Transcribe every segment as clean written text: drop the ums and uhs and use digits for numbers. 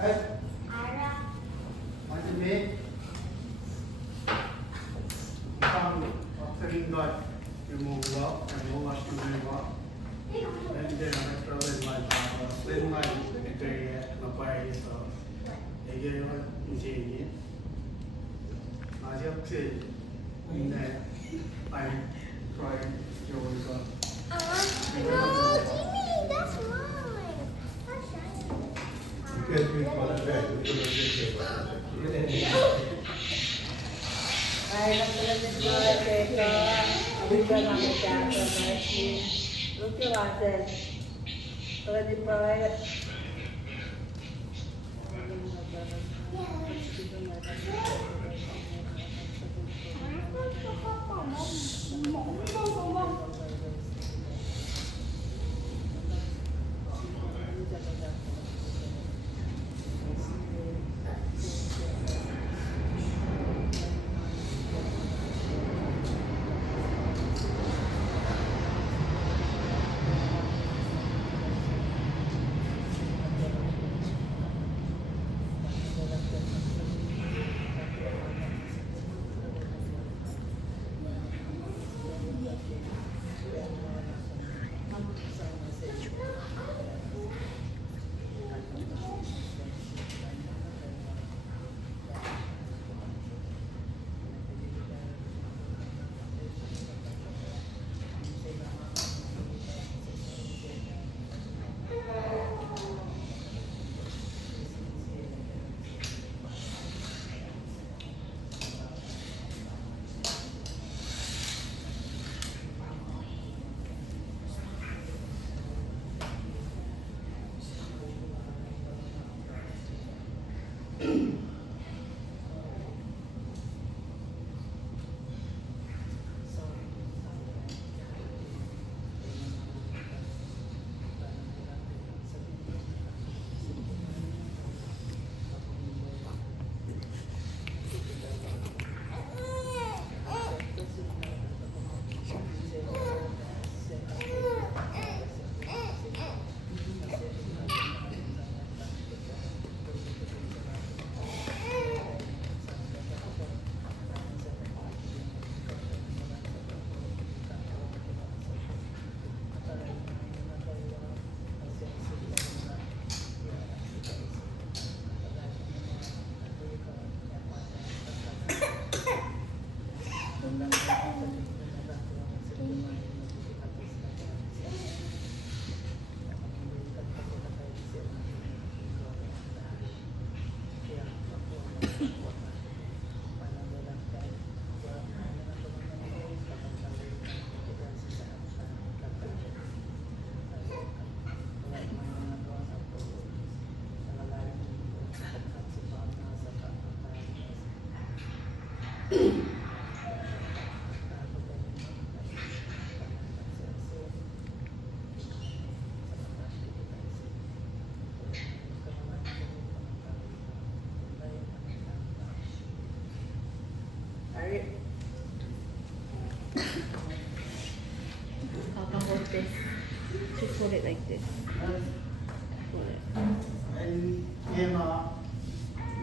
Want to make some offering God, you move up and move up to move up. And then after all, then my area, my party, so again, what you say? I just say, I try to go. No, Jimmy, that's mine. That's shiny. Ay, nagpalagay ko, teka. Bigyan namin kaya sa look you wanted. Ready for it? Papa, hold this. Just hold it like this. Hold it. And Emma,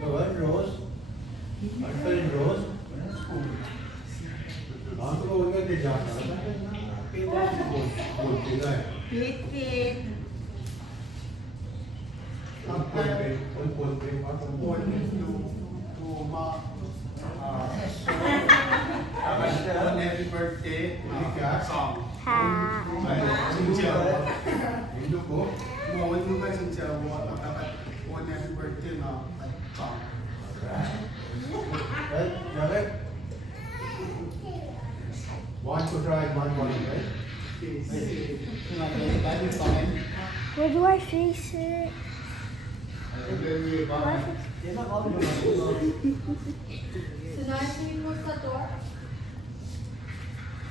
Rose. My friend Rose. I'm going to get Pit. sometimes one to mark one happy birthday song. Hindu ko. Mo when you guys in one happy birthday na song. Right, Jared? Want to try one, right? Where do I face it?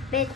Bit.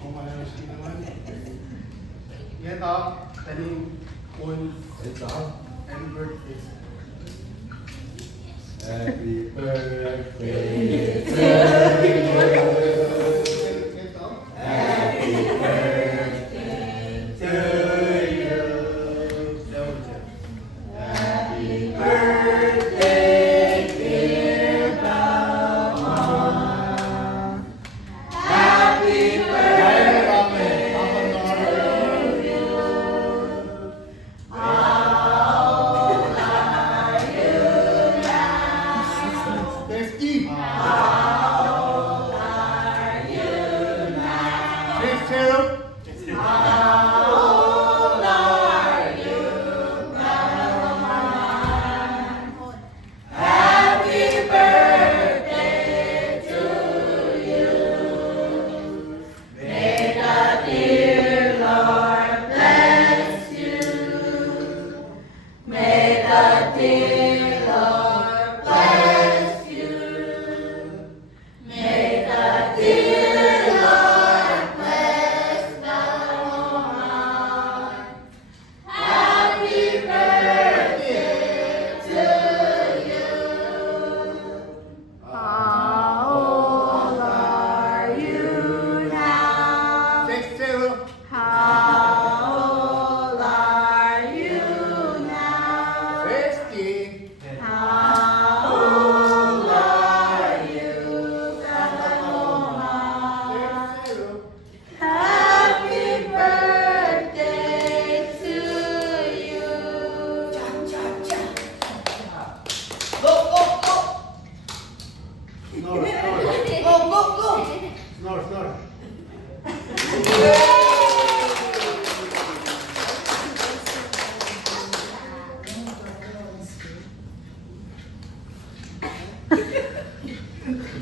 kung ano yung skin naman. Yan o, taning full Ito ah. and birthday. Happy birthday to Ito. Happy birthday to you. Happy birthday, dear Mama. Happy birthday to you. How old are you now? 50. How old are you now? 50. How old are you now? Happy birthday to you. May the dear Lord bless you. May the dear Lord bless you. May the dear Lord bless the woman. Happy birthday to you. How old are you now? 60. How old are you now? 50. How old are you, Paloma? 60. Happy birthday to you. Snore, snore. Snore, snore.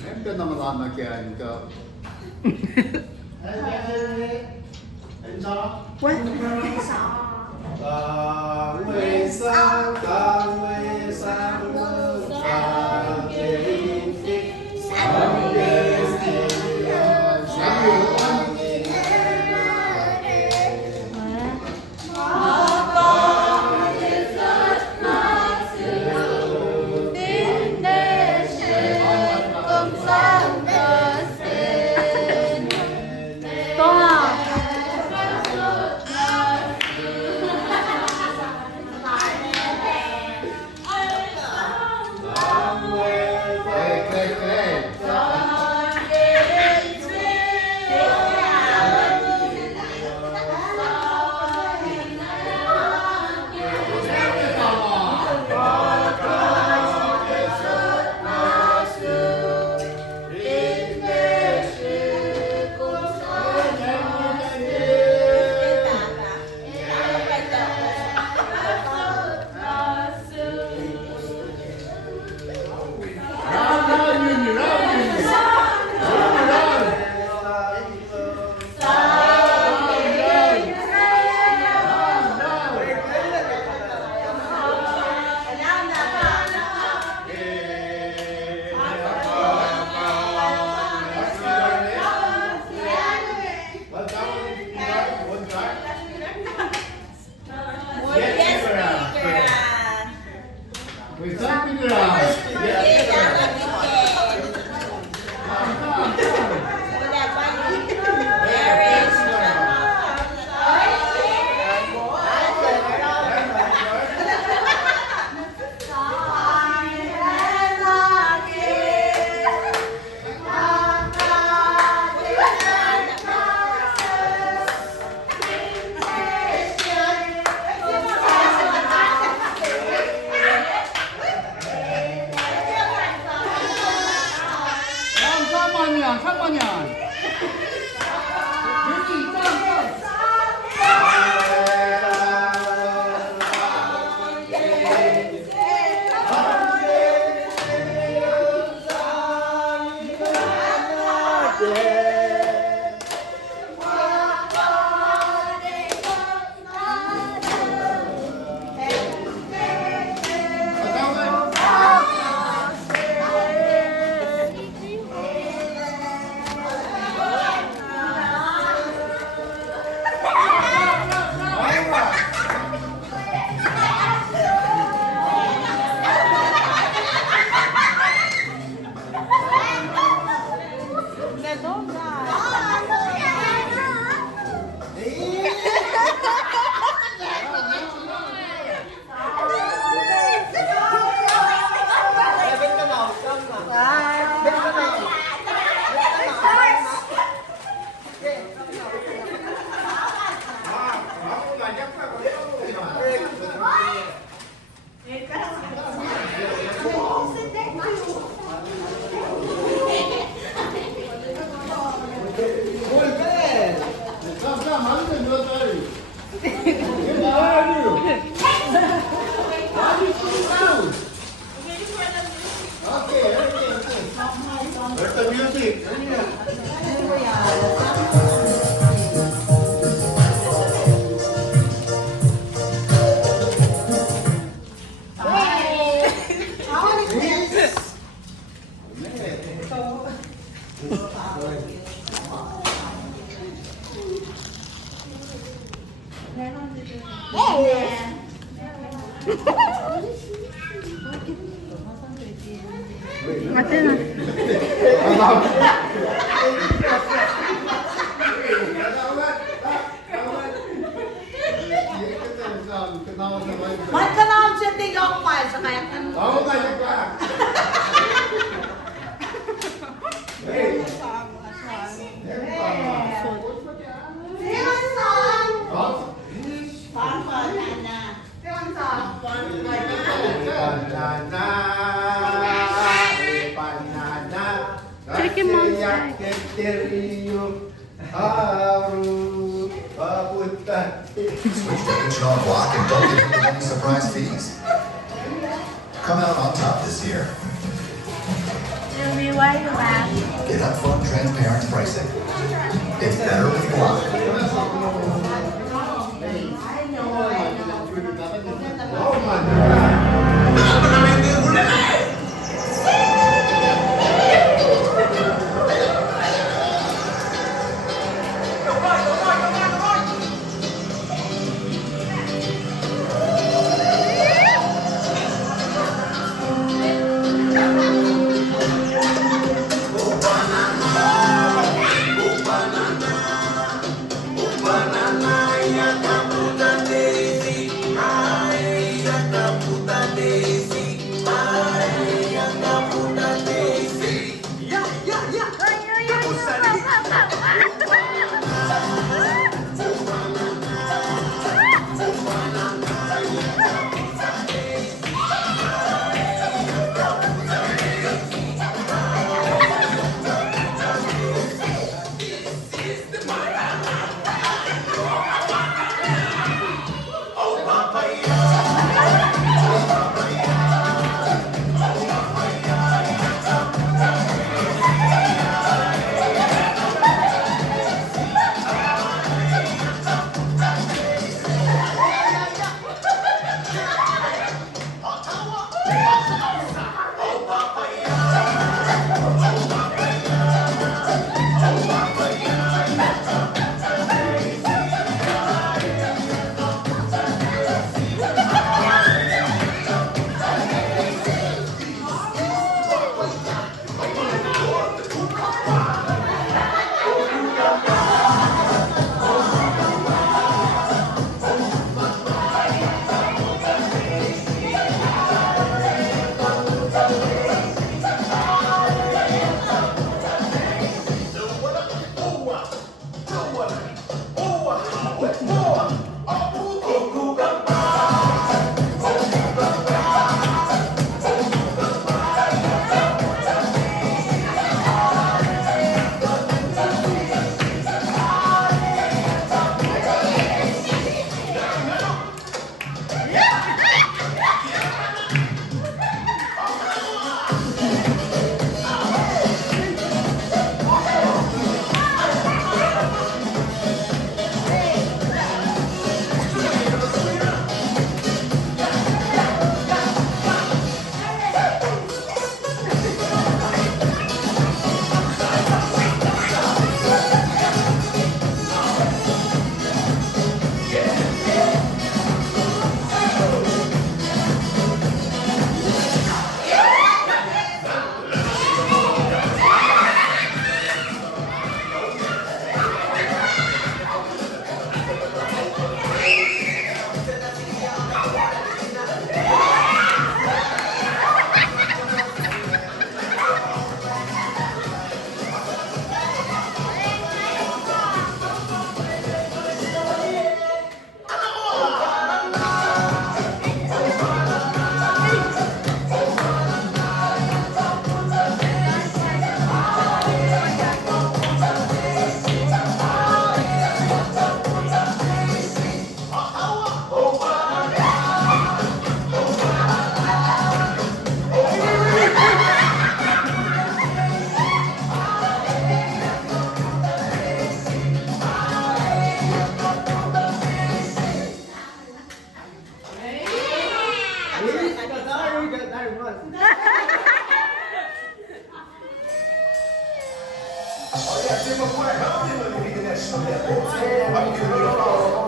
Siyempre naman ako nakiyan ka. Tang Wei Sang, Tang Wei Sang, Sang Wei Sang, Ito nga. Ate na. Man ka na siya tigaw pa sa kaya kan. Tahu banyak lah. Check your mom's bag. Switch to H&R Block and don't get hit with any surprise fees. Come out on top this year. Ruby, why are you laughing? Get upfront, transparent pricing. It's better with Block.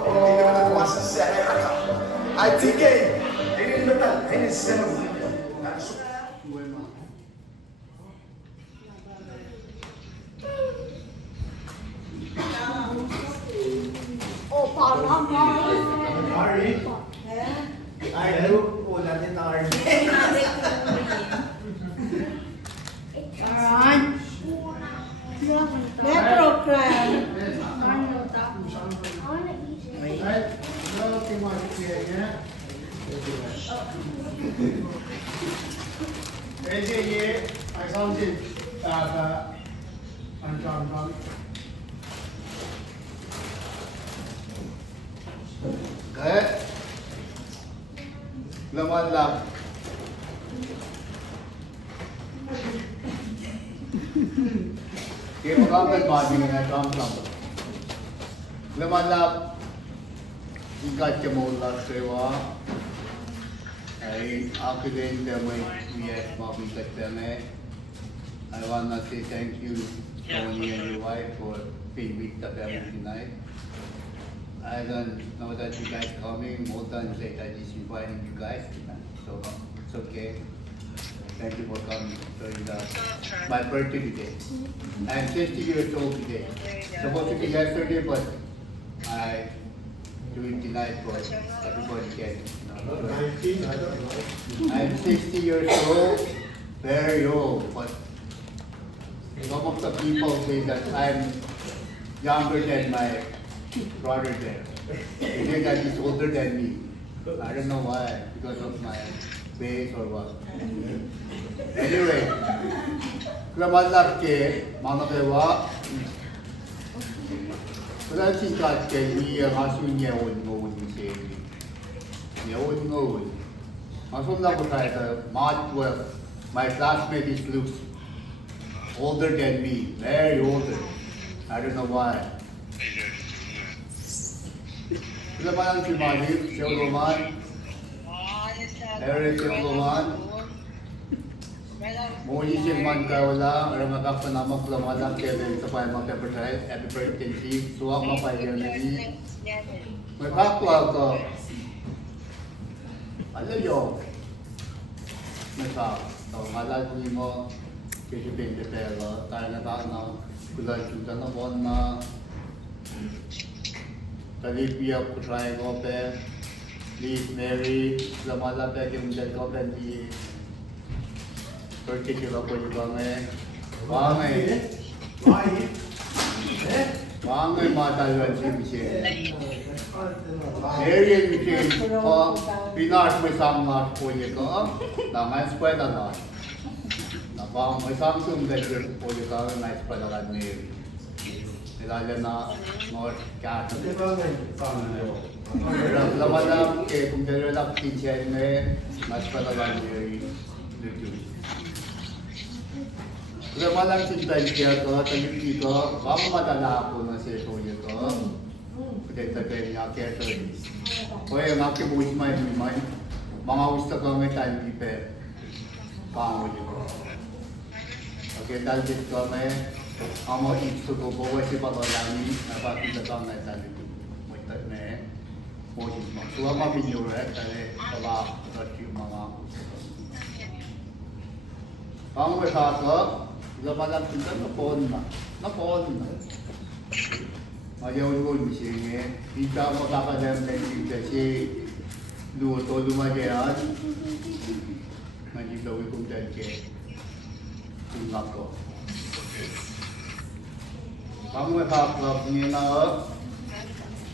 Oh, yeah, This is America. I think ini betul. Ini seven. Oh, Pahpah. Sorry. I do all that in our Metro crab. Right? No, too much here, yeah? AJ, I found it. I'm Good. Laman lang. Kaya magkakat mati nga na kam lang. Laman lang. Ikat ka mo lang sewa. Ay accident na may yes mabigat kami. I wanna say thank you Tony and your wife for being with the family tonight. I don't know that you guys coming more than say I just inviting you guys tonight. So it's okay. Thank you for coming during my birthday today. I'm 60 years old today. Supposed to be yesterday, but I do it tonight for everybody can. I'm 60 years old, very old, but some of the people say that I'm younger than my brother there. They think that he's older than me. I don't know why, because of my face or what. Anyway, kelamat laki, mana kewa. Kalau singkat ke ni yang hasil nyawun ngawun ni, nyawun ngawun. Masuk nak berkata, March 12, my classmate is looks older than me, very older. I don't know why. Kelamaan si Madhip, Siya Roman, Eric Siya Roman, Muli Siya Man Kawala, orang agak penama kelamadan Kevin sampai makan percaya, happy birthday Steve, suak mapai dia lagi. Mereka ke, ada yo, mereka, kalau malah ni mo, kasi bende pela, tayo na na, kulay kita na bon na. Talipia Putrai Gope, Leaf Mary, Lamala Beckham Del Gope, the particular Pujibang, Wangai Mata Jimmy. Arian became Pinar with some not Pujika, the man spread a lot. The bomb with something that Pujika and I spread a lot name. Ilalim na more cat. Lamadam ke kung develop kitchen में मस्पता लाने लगी। Lamadam चिंता किया तो तनिकी तो वाम मता ना पुना से तो ये तो कुछ तक यहाँ क्या तो वो ये ना के बुझ में मंगा उस तक में टाइम की पे काम हो जाएगा। ओके दाल जित का में Amo itu ko bawa si paglalami na pati datang na tali tu mutat ne mojis ma suwa ma video re tale kala rati mga ang wala ka labalan kita na pon ayaw yun siya kita makakadam na kita si luto lumayan majib daw ikong dake tulak ko.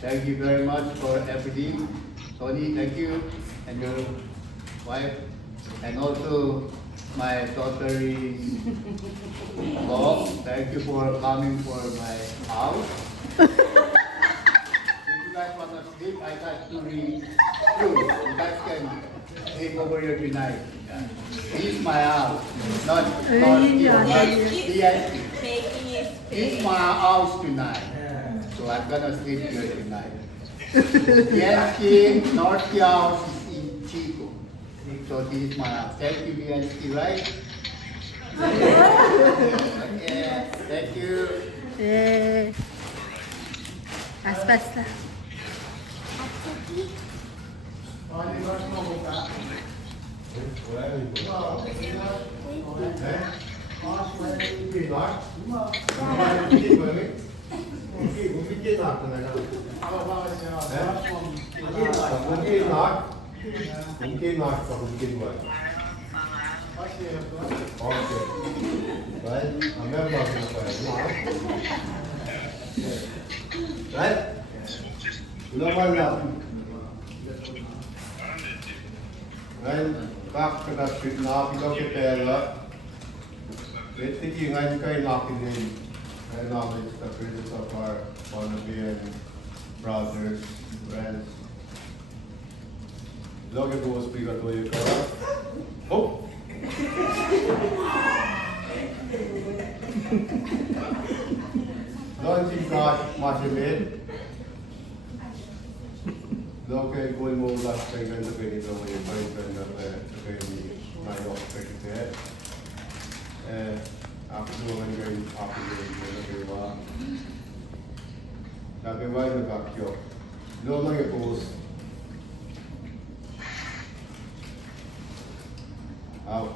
Thank you very much for everything. Tony, thank you, and your wife, and also my daughter-in-law. Thank you for coming for my house. If you guys want to sleep, I got to read you. You guys can sleep over here tonight. This is my house, not it's my house tonight, so I'm gonna sleep here tonight. Bianchi, North house is in Chico, so this is my house. Thank you, Bianchi, right? Yeah, thank you. Aspas lah. Pwede ba mo buka? Wala rin po. Hindi na. Hindi ba rin? Hindi na ako na lang. Mungkin nak. Mungkin nak atau mungkin buat. Okey. Baik, ambil bagus apa ya? Baik. Sudah malam. Baik, tak kena fitnah kita kepala. Betul jangan kau nak ini. And knowledge the presence of our Bonavian brothers, friends. Logo को speaker तो ये करा. Oh. Launching card Machimed. Logo को इन मोला स्पेंगन तो कहीं तो ये फाइन करना है तो कहीं नहीं ऑफ करते हैं. After doing going after doing nagawa yung bakyo. Doon lang yung post.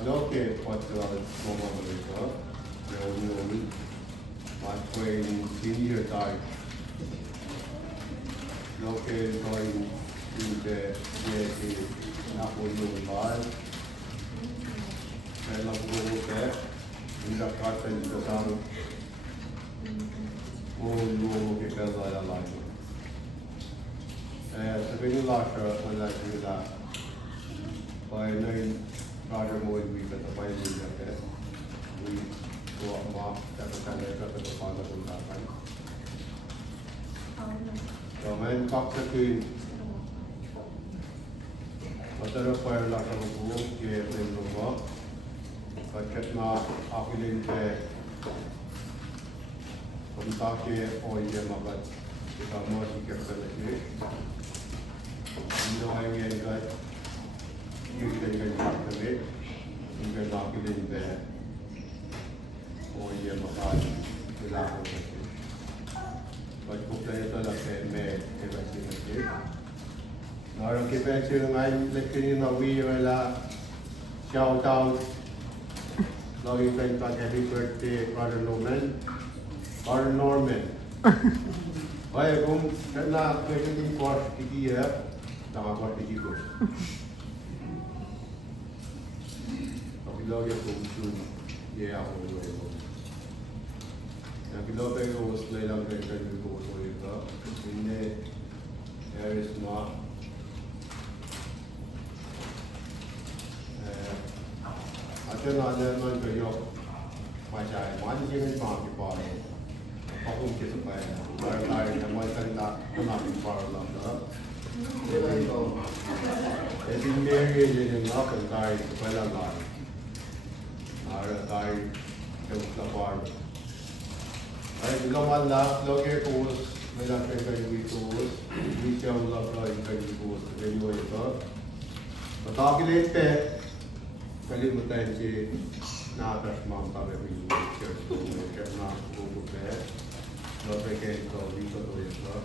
Loke pagkakas mga ito. Yung matway senior type. Loke going to the Napoli bar. Kaya lang po ko Hindi kata dito sa lumo ke pela ya lai. Sabi nila siya wala nila. By nine brother mo we got the by nila ke. We go up kata kata kata pada tuntakan. So man kaksa kuin Matara fire la ka mo ke lumo. Ketna apilin ke unta ke oye magat kita mau dikasih lagi. Ini orang yang enggak kita enggak kerja, enggak apilin ke oye magat kita lagi. Baik bukan itu lah me kita lagi. Orang kita cuma lekin nawi wala shout out. Lagi friend ka happy birthday Brother Norman. Brother Norman. Ay kung kena question for tiki ya, tak apa tiki ko. Tapi lagi aku mungkin ya aku dulu. Yang kita pengen us lelang kan juga so itu. Ini there is not Até nós não ganhou, mas já é mais de 20 anos que fala. Algum que se faz, vai é mais candidato, não tem para lá, tá? Esse dinheiro ele não vai dar para lá. Agora dar que o trabalho. Aí diga mal lá, logo que os melhor que os, que o lá para os, veio aí tá. Bata que ele tem kalimutan si naatas mga pabibig church ko kaya na kukupe no peke ko dito to ito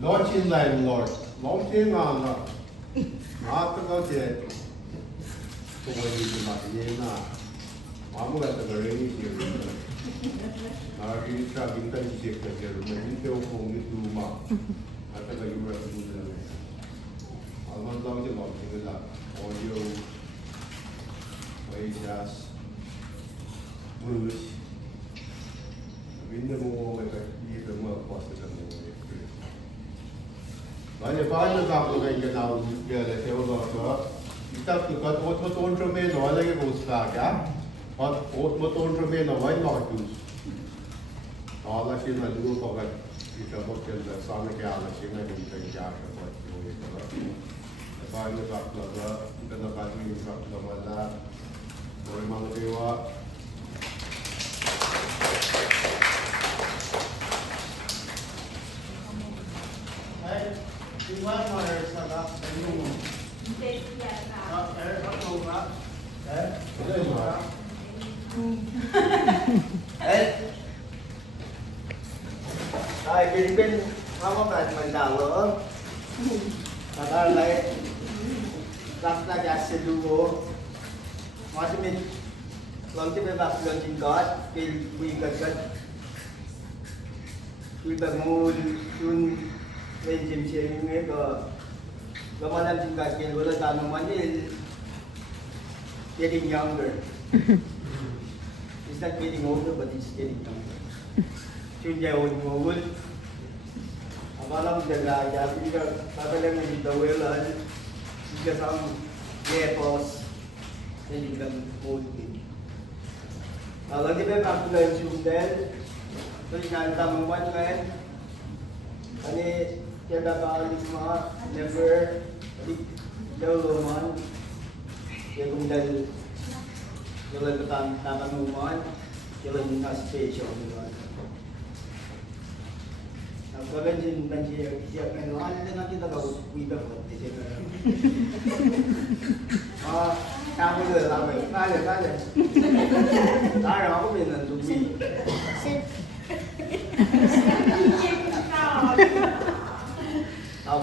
Lord in line Lord nga maatagal siya kung dito makinig na mamu ka sa garing siya nakakini siya bintan siya kaya hindi ko kung ito at tagal yung rest mo na alman lang siya magsigala audio, wajas, mulus. Hindi mo dito mo post sa mo. Bale paano ka po kayo na gala sa ulo ko? Itap ko at mo tonjo me no ala ke gusta ka? At mo tonjo me no why not use? Ala shi na lu ko ka ito mo kaya sa me kaya ala shi na din kaya siya ko ito. Paano kaklaga, kita nakati yung kaklamala, o yung mga dewa. Ay, iwan mo rin sa last na yung ano ba? Ano yung mga? Ay, Philippine, Mama ba mandalo? Tatar lai rasta gas se duo. Masih mit lalu tiba bak launching god pil kui gat kui bangun tun lenjim siang ni ko malam tinggal pil wala tanam mani getting younger. It's not getting older, but it's getting younger. Tunjay old. Malam jaga ya, kita lang ng dawelan, kita sa gepos, hindi lang old din. Lagi ba ako lang sundel, so yung tamang kan, ani tiada balik mga never, daw luman, yung dal, yung tamang luman, yung na special luman. Kalau jin nanti siap menuan itu nanti tak kau wida kau di sini. Kamu tu lama, kaya. Tahu aku benar tu bi. Tahu.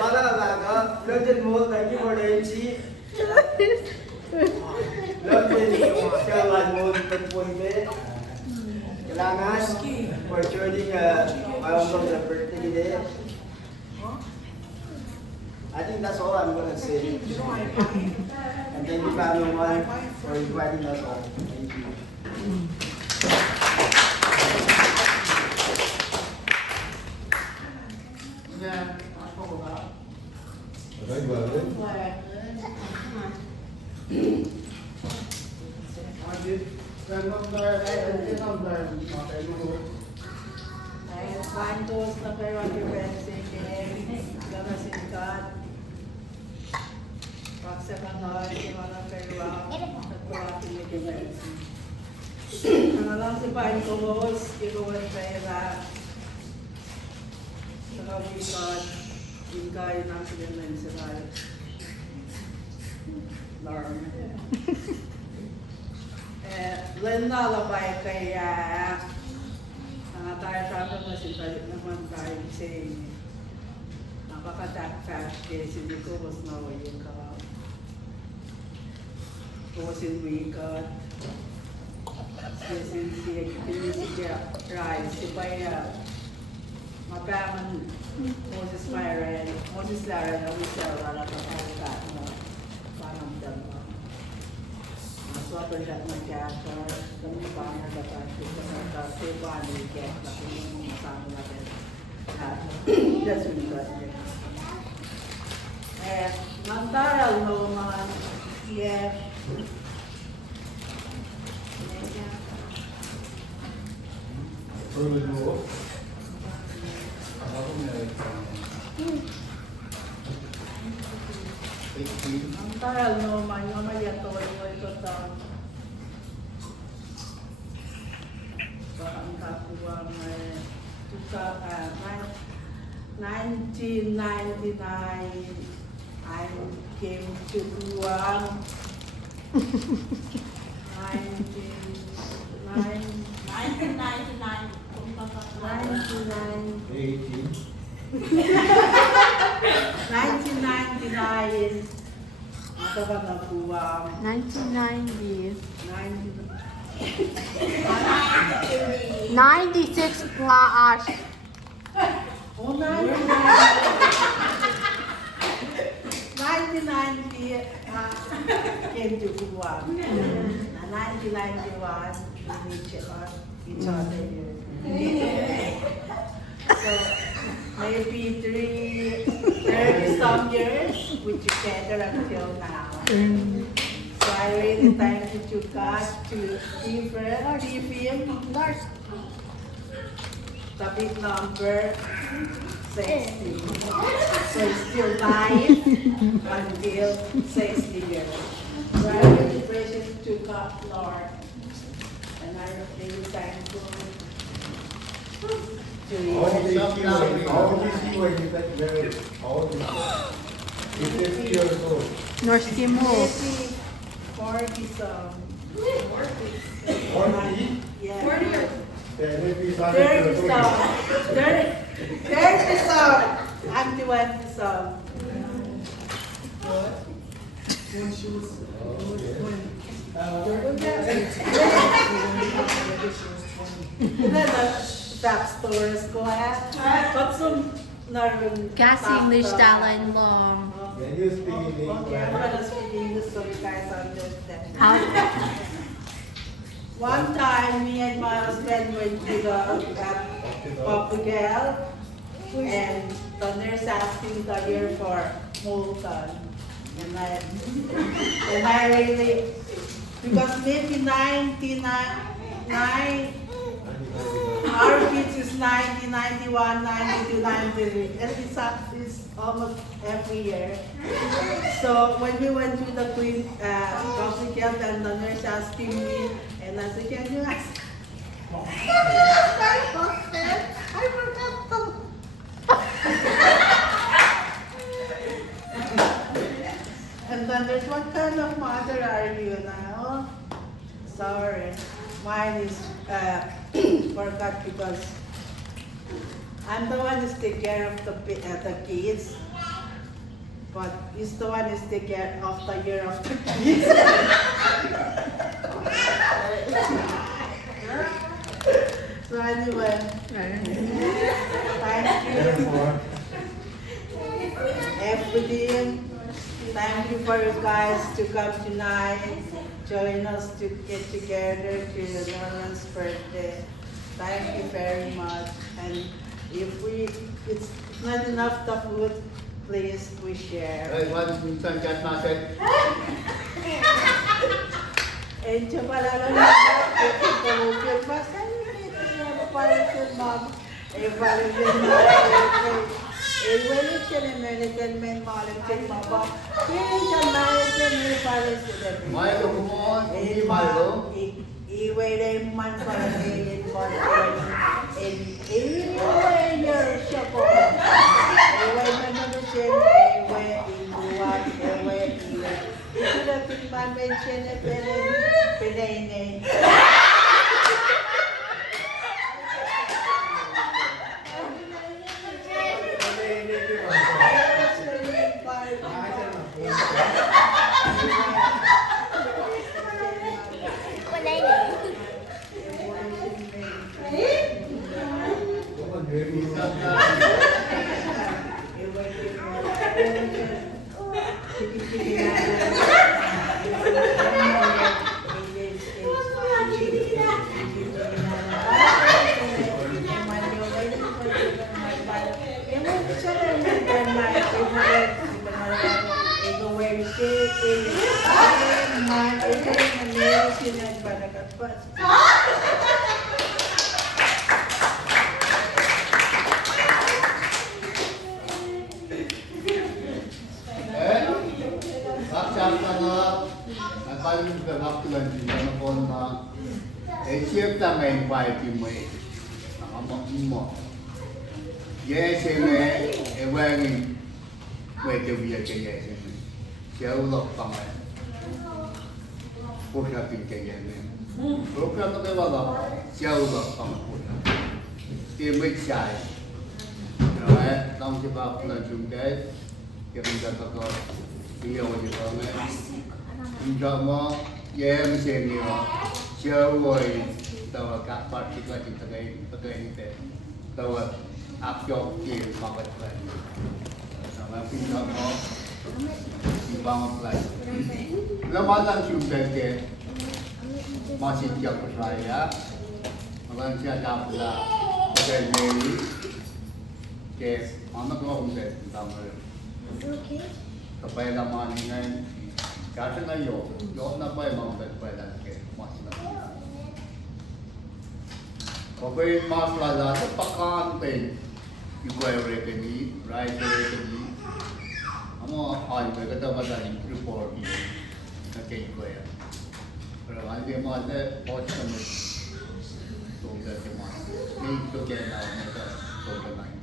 Mana laga, lagi mall lagi berdaya sih. Kailangan mo pagpunte. Kailangan for joining around the birthday today. I think that's all I'm gonna say. And thank you, Pahpah, for inviting us all. Thank you. Right, well, Bandos na kayo ang gana singkat. Paksa ka na yung mga kayo ang ano lang si Bandos, ikawan kayo na nakabikat, yung kayo ng sinilin sa kayo. Norm. Lena labay kaya tayo na si balik naman tayo sa napaka-dark fast case, hindi ko mas nawayin ka. Kumasin wikat. Siya rice, si Baya mapaman Moses Myron, Moses Lara na wisel wala ka kalat mo parang dalawa. Suatu saat menjatuh, kami banyak dapat kita sebuah niat, tapi masalah ada. That's really good. Mantara lumayan, yeah. Antara lumayan, lumayan tu itu tahun. Bahkan kapuan juga 1999 I came to Guam. 1999 ako ba na Guam? 1990. 96 nga Ash. Oh, 1990 came to Guam. 1991 we meet each other here. So maybe 30 some years we together until now. So I really thank you to God to give him the big number 60. So it's still live until 60 years. So I really praise to God, Lord. And I really thankful to you. How old is he when you got married? How old is he? He's 50 years old. North Timor. 40 some. 40? Dirty song. Dirty song. I'm the one song. That stores ko But some Kasi English talent long. Can you speak in English? Okay, I'm gonna speak English so you guys understand. How? One time, me and my husband went to the Pahpah, and the nurse asked him to year for Molten. And I really, because maybe 99, our kids is 90, 91, 92, 93, and it's almost every year. So when we went to the Pahpah, and the nurse asking me, and I said, can you ask? I forgot to. And then there's what kind of mother are you now? Sorry, mine is forgot because I'm the one who's take care of the kids, but he's the one who's take care of the year of the kids. So anyway, thank you. Everything. Thank you for you guys to come tonight, join us to get together to Norman's birthday. Thank you very much. And if it's not enough the food, please we share. One son just now said, And siya pala lang yung mom. Milo, come on, hindi Milo. Iwalay man para ngayon mo and iwalay niya siya po. Iwalay man na siya, iwalay inuwag, iwalay iwalay. Ito na pinagmamen siya na pinay. Yes, and wearing where the we are getting. Shall look from it. Push up in Kayan. Program of the weather, shall look from it. Still with shy. Long about luncheon day, giving that a lot. The only comment. In drama, yeah, I'm saying you know, shall worry. Tàu các bạn chỉ là chúng ta đây thế tàu áp dụng nhiều mà vật này là phim đó có chỉ bằng lạiแล้วมาลังชุมเด็กมาชิมจับอะไรอ่ะมาลังเชื่อดาวละเด็กนี้เก็บมันก็คงเด็กตามเลยต่อไปละมานี่ไงการที่นายโยนนับไปมองเป็นไปแล้วเก็บมาสิละPagkain mas lala sa pakantin, yung kaya ni, right ni, amo ay may kata madaling report yun, na kay kaya. Pero hindi mo ate, watch kami, so that the man, need to get out na ito, so the night.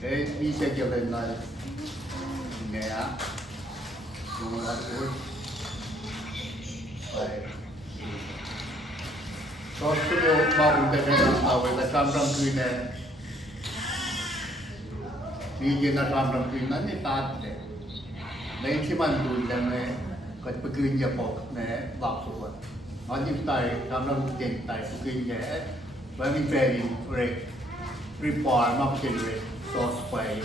Eh, bisa jalan na, hindi ah, yung mga ay, Gusto mo maundagan ng awal na sobrang tuwin bigyan na sobrang tuwin na ni tate. Dahil si Mandul na kat pagkawin niya po na baksuan. Madim tayo, sobrang tuwin tayo, pagkawin niya Bami pwede reform ang sinre sauce pa yun.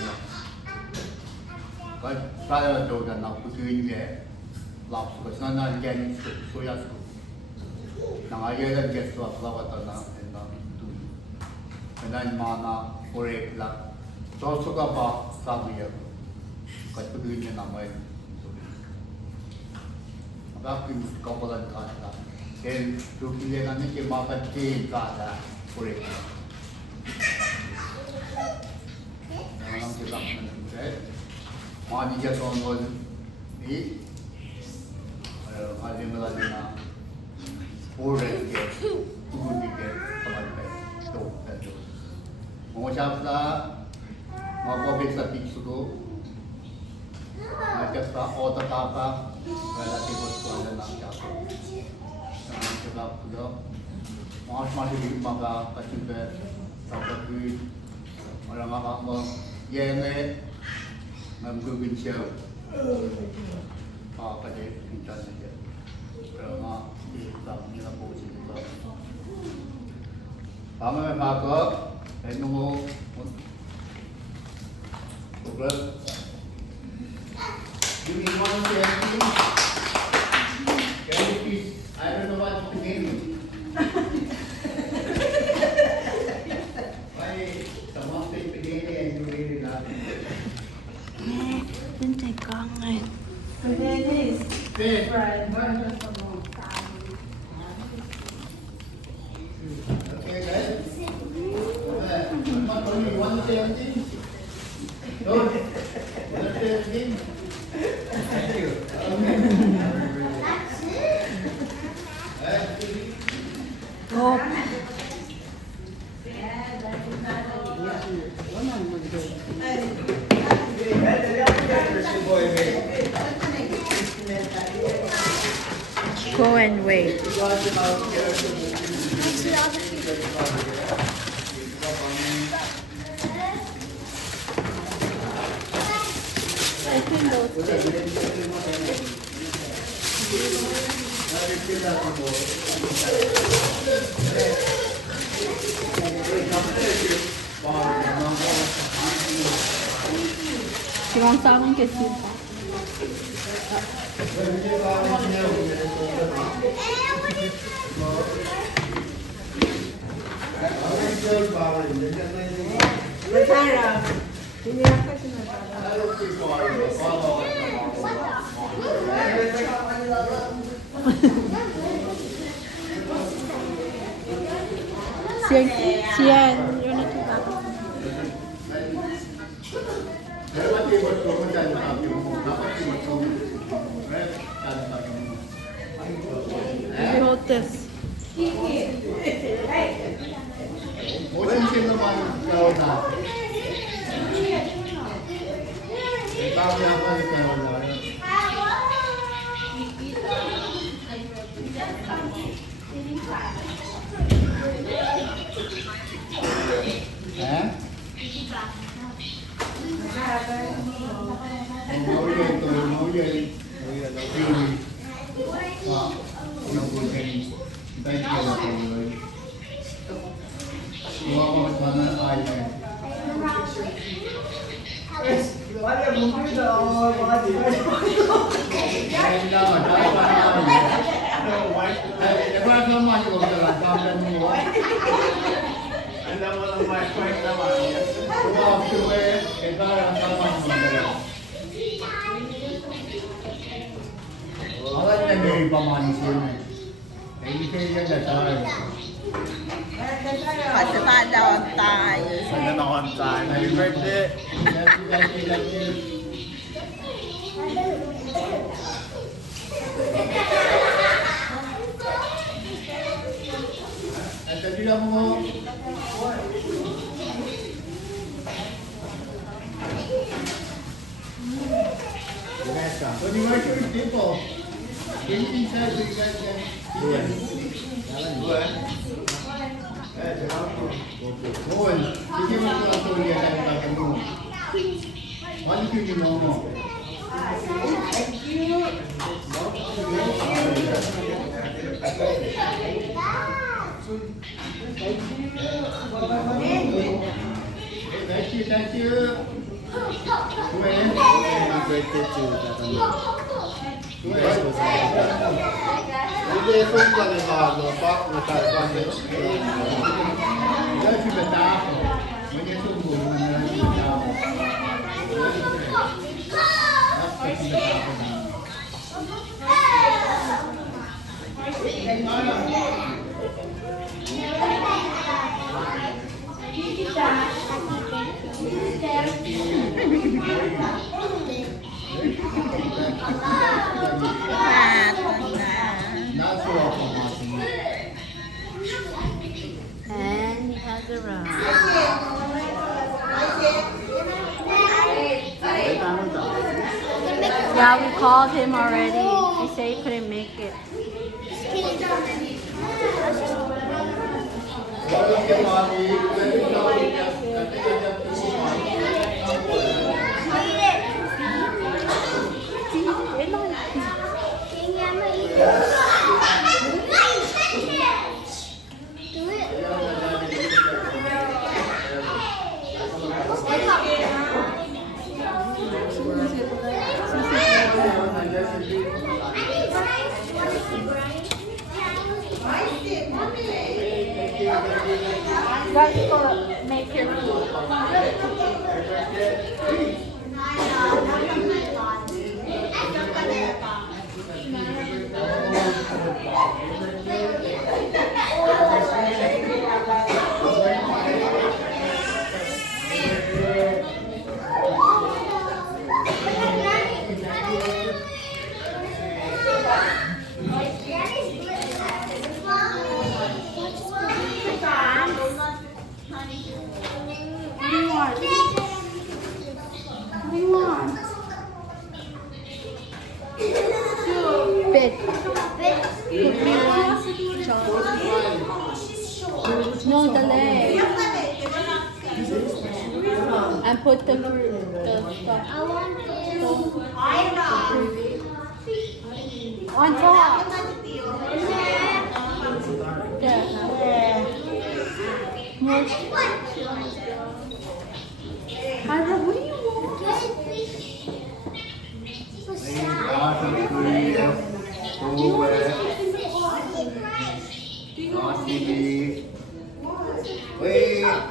Kaya kaya daw na pagkawin niya baksuan na nandiyan suya ko. Nangayalan guess what lawatan na ito. Kaya mana korek lang. So ka pa sabi niya. Kahit pagawin niya naman. Magkakin kapalan ka na. Then tupili na niya makatin ka na korek lang. Ang sila naman mga niya sonol ni alimala na korek ke tugudi ke pamatay. Ito na Diyos. Mungusap sa mga COVID sa tikso ko, nagkas sa otatapa, relativos ko alam ng siyapo. Ang sabab ko daw, mga masigig mga kasuber, sa pagwid, walang mga yeme, nagugin siya, kapatid, pintan na siya. Pero mga isang nila po sila. Tama may makak, ay nungo, Progress. Do you want to say anything? Can you please? I don't know what to name you. Why someone say spaghetti and you really love it? Bintay ka ngayon. Spaghettis. Fish. Fried. Okay, guys. You want to say anything? Don't. Want to say anything? Thank you. Oh. Go and wait. I think those Siwang sa akin kasi pa. Natara. Hindi ako sinatara. Siyan, yun na kita. I wrote this. Pasada on time. Sana on time. Happy birthday. When you work with people, anything says you guys can. you, you know. Thank you, thank you. When? My birthday too, Hindi, kung ka na ano, pak, natatanggit. Dahil si Betako. When you subo, man si Betako. That's si Betako na. Not so often, Martin. And he has a run. Yeah, we called him already. He said he couldn't make it. Okay, mommy, let me know you just, I think I just do one. Let's go make your food. Bed. No, the leg. And put the stuff. On top. There. More. Ira, what do you want?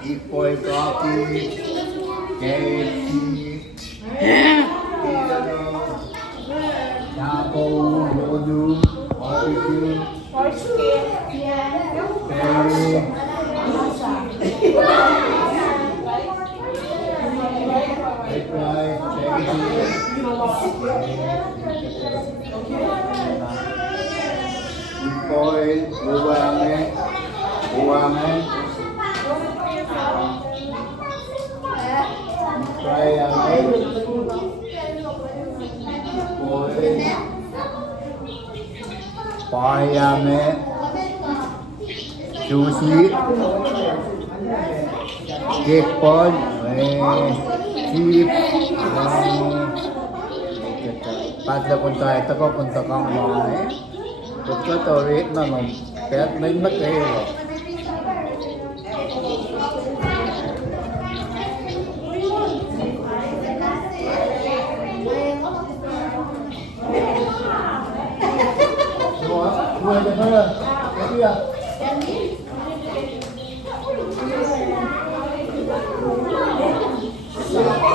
Equal coffee, KFC, Taco, Rodu, barbecue, berry, egg rice, equal, uwangan, Payame, sushi, cake pod, chips, pada punta ito ko punta kang mga pagkatori na nung kaya may magkahiro. Buat apa? Tapi ya.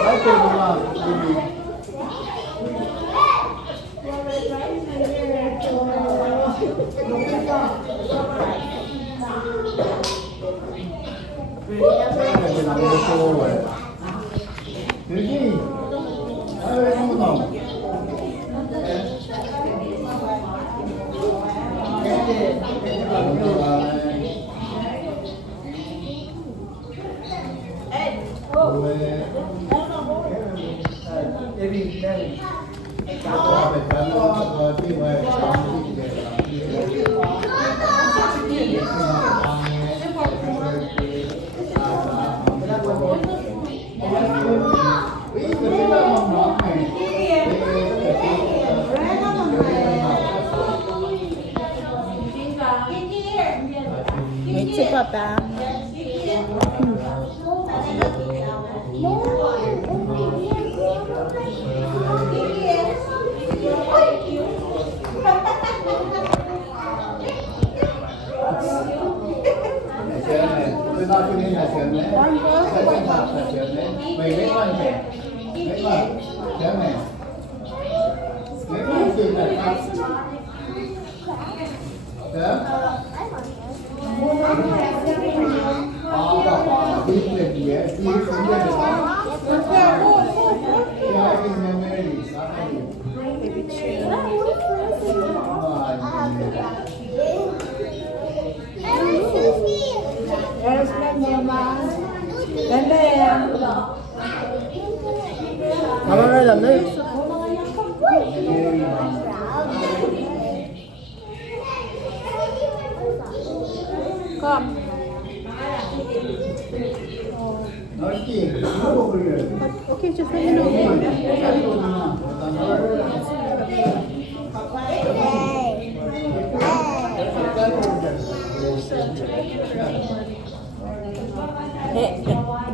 Apa rumah ini? Jadi, apa yang mau? Terima kasih. si Papa. Yes, ma'am. Ganda yan. Mama na lang na yun. Come. Okay, just let me know.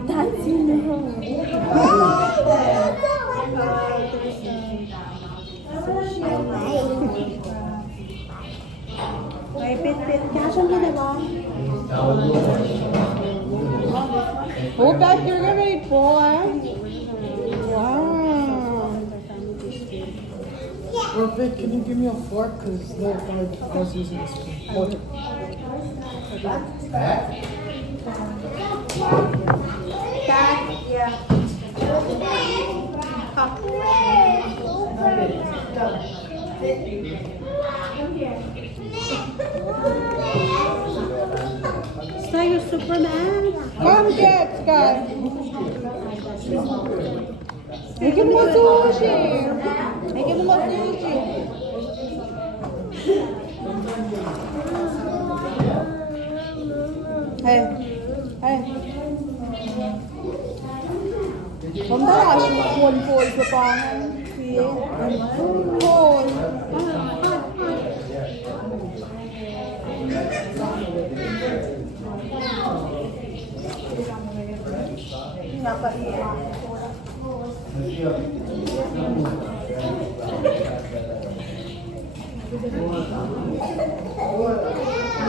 That's May bit-bit. Kasya mo na ba? Oh, guys, you're gonna eat four. Wow. Well, Vic, can you give me a fork? Because I was using a spoon. Dad, yeah. It's like a Superman. Come get, guys. Make him more sushi. Make him more sushi. Hey, hey. Không thấy là cuồn cuộn của con. Thì thôi.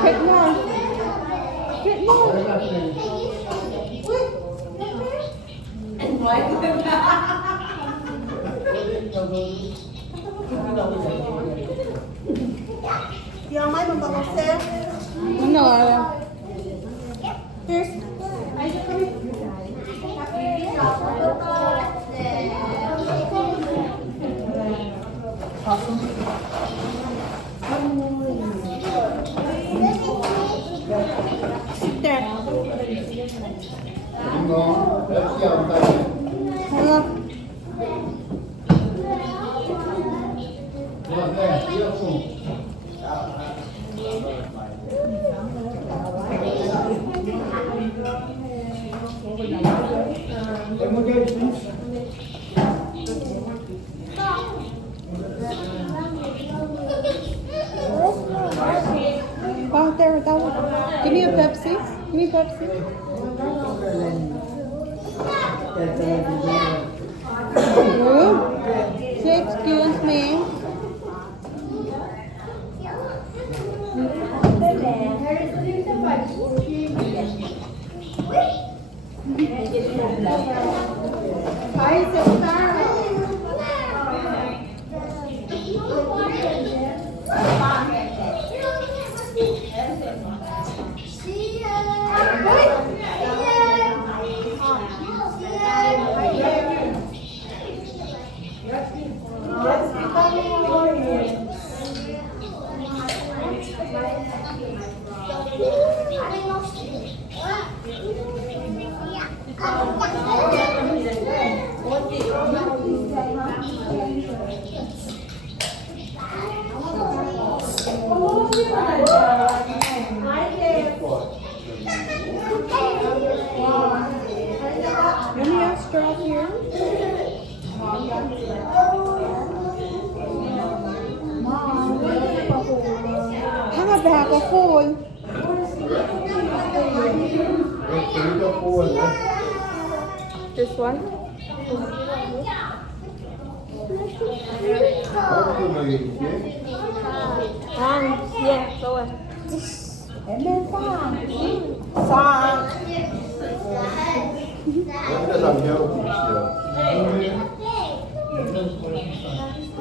Get more. Get more. Yung may mabangos sir. Ano? Here's. Sit there. Oh, there, that one. Give me a Pepsi. Give me Pepsi. Say excuse me. Hi, sister. Let me ask her out here. Have a bag of food. This one? Yeah, go ahead. And then song.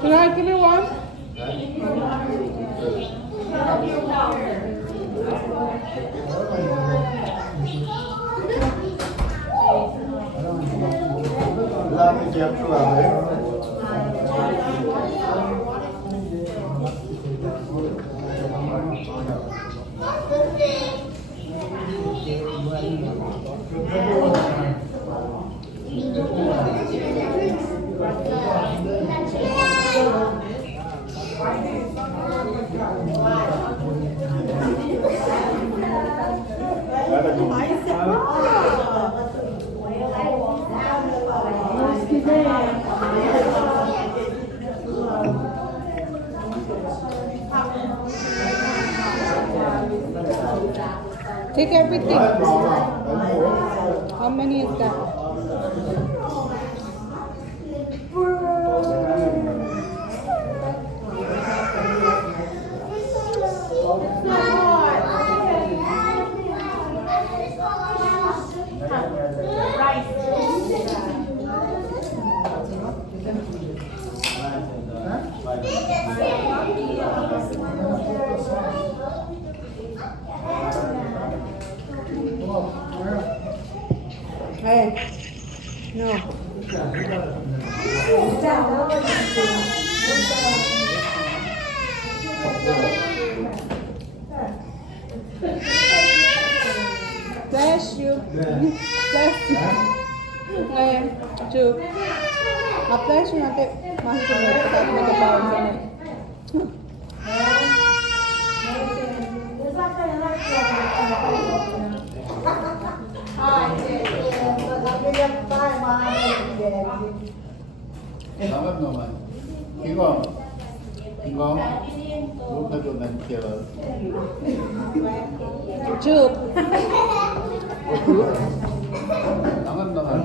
Can I give me one? Lagi siap keluar ya. Take everything. How many is that? Hey, no. Bless you. Bless you. Ngayon, two. Ma-bless you natin. Masunod ka at magkapawan sa mga. Selamat naman. Ikaw. Huwag na doon ang kira. Two. Selamat naman.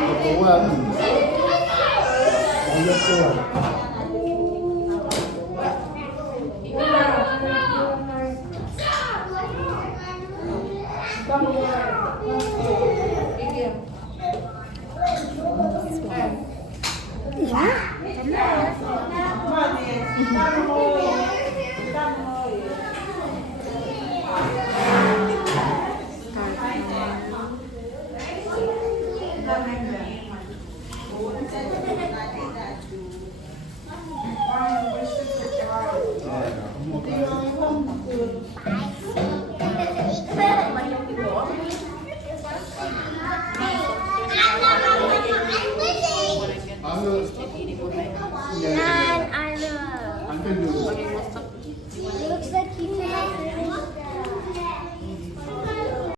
Kukuhan.